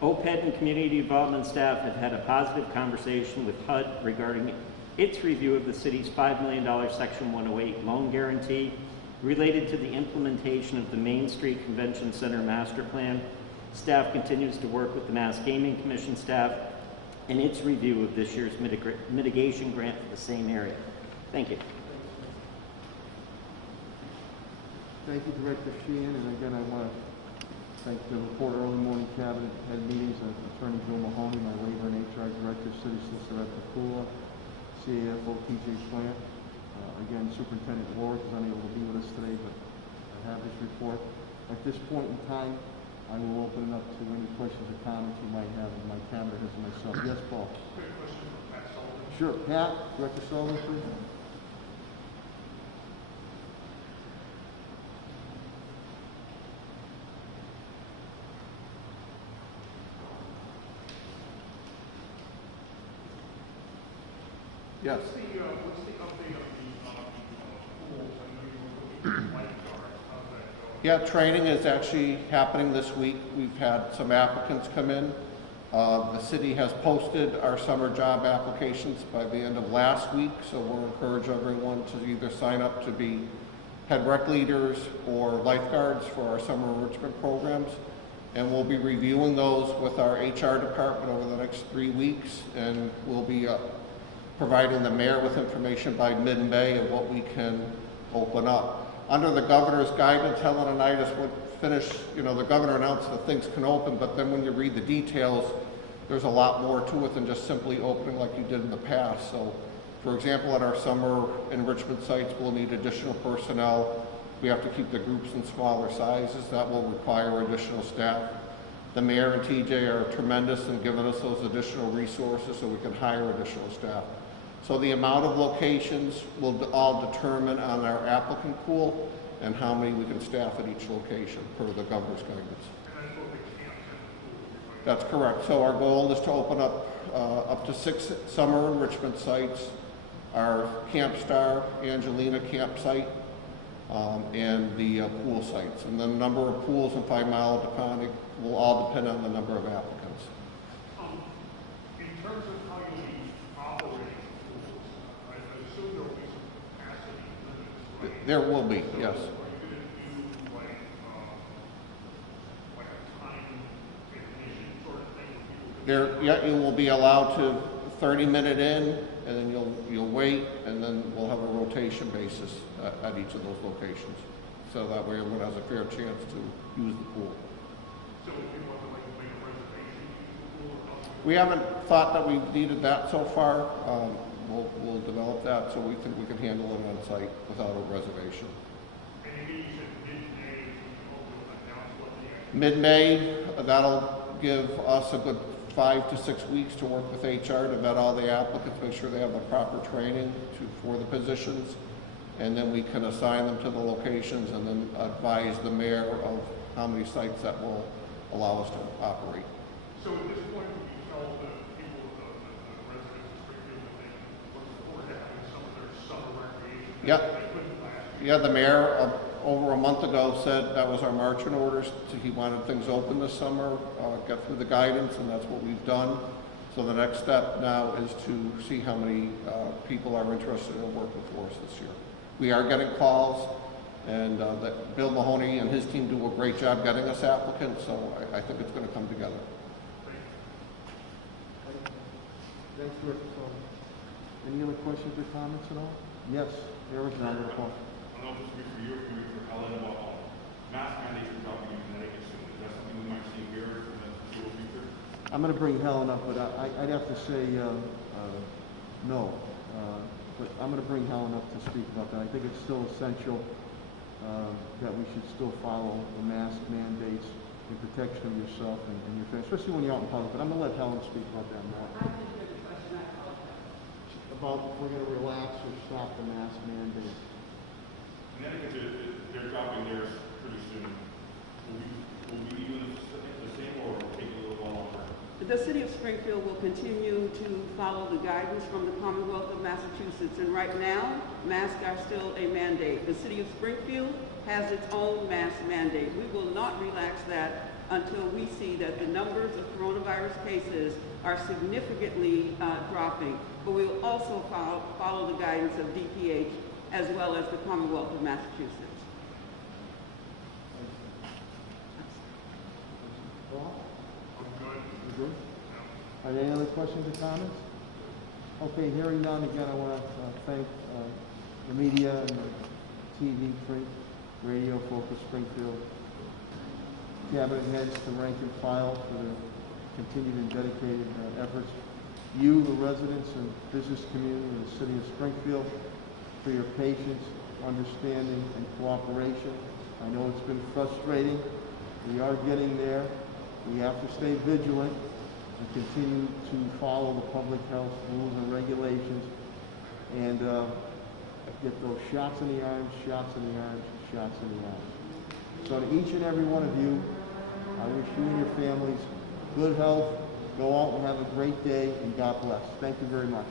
OPED and community development staff have had a positive conversation with HUD regarding its review of the city's $5 million Section 108 loan guarantee related to the implementation of the Main Street Convention Center master plan. Staff continues to work with the Mass Gaming Commission staff in its review of this year's mitigation grant for the same area. Thank you. Thank you, Director Sheehan. And again, I want to Thank you to report early morning cabinet head meetings of Attorney Bill Mahoney, my labor and HR director, city solicitor at the Pula, CAFO TJ Plant. Again, Superintendent Ward is unable to be with us today, but I have his report. At this point in time, I will open it up to any questions or comments you might have of my cabinet as myself. Yes, Paul? Quick question for Pat Sullivan. Sure. Pat, Director Sullivan, please. Yes. What's the update on the pools? I know you were looking at lifeguards. How's that going? Yeah, training is actually happening this week. We've had some applicants come in. The city has posted our summer job applications by the end of last week, so we'll encourage everyone to either sign up to be head rec leaders or lifeguards for our summer enrichment programs. And we'll be reviewing those with our HR department over the next 3 weeks, and we'll be providing the mayor with information by mid-May of what we can open up. Under the governor's guidance, Helen and I just would finish, the governor announced that things can open, but then when you read the details, there's a lot more to it than just simply opening like you did in the past. So, for example, at our summer enrichment sites, we'll need additional personnel. We have to keep the groups in smaller sizes. That will require additional staff. The mayor and TJ are tremendous in giving us those additional resources so we can hire additional staff. So the amount of locations will all determine on our applicant pool and how many we can staff at each location per the governor's guidance. That's correct. So our goal is to open up to 6 summer enrichment sites, our Camp Star, Angelina campsite, and the pool sites. And the number of pools in 5 Mile Deconic will all depend on the number of applicants. In terms of how you'll be operating pools, I assume there will be some capacity limits, right? There will be, yes. Are you going to do like a time definition sort of thing where people can You will be allowed to 30-minute in, and then you'll wait, and then we'll have a rotation basis at each of those locations. So that way everyone has a fair chance to use the pool. So if you want to like make a reservation to use the pool or not? We haven't thought that we've needed that so far. We'll develop that so we think we can handle it on site without a reservation. And you said mid-May, you will announce what the actual... Mid-May, that'll give us a good 5 to 6 weeks to work with HR to vet all the applicants, make sure they have the proper training for the positions, and then we can assign them to the locations and then advise the mayor of how many sites that will allow us to operate. So at this point, would you tell the people, the residents of Springfield, that they look forward to having some of their summer recreation Yeah. that they couldn't last year? Yeah, the mayor over a month ago said that was our marching orders. He wanted things open this summer, get through the guidance, and that's what we've done. So the next step now is to see how many people are interested in working for us this year. We are getting calls, and that Bill Mahoney and his team do a great job getting us applicants, so I think it's going to come together. Thanks, Director Sullivan. Any other questions or comments at all? Yes, there is none. Roll call. I don't know if this is for you or for Helen, but mask mandates are dropping in Connecticut soon. Is that something we might see here in the foreseeable future? I'm going to bring Helen up, but I'd have to say no. But I'm going to bring Helen up to speak about that. I think it's still essential that we should still follow the mask mandates in protection of yourself and your family, especially when you're out in public. But I'm going to let Helen speak about that more. I didn't hear the question, I apologize. About if we're going to relax or stop the mask mandate. Connecticut, they're dropping theirs pretty soon. Will we even the same or take a little while longer? The city of Springfield will continue to follow the guidance from the Commonwealth of Massachusetts, and right now, masks are still a mandate. The city of Springfield has its own mask mandate. We will not relax that until we see that the numbers of coronavirus cases are significantly dropping. But we will also follow the guidance of DPH as well as the Commonwealth of Massachusetts. Good? Are there any other questions or comments? Okay, hearing none, again, I want to thank the media and the TV, print, radio, Focus Springfield, cabinet heads to rank and file for their continued and dedicated efforts. You, the residents and business community of the city of Springfield, for your patience, understanding, and cooperation. I know it's been frustrating. We are getting there. We have to stay vigilant and continue to follow the public health rules and regulations and get those shots in the arms, shots in the arms, shots in the arms. So to each and every one of you, I wish you and your families good health. Go out and have a great day, and God bless. Thank you very much.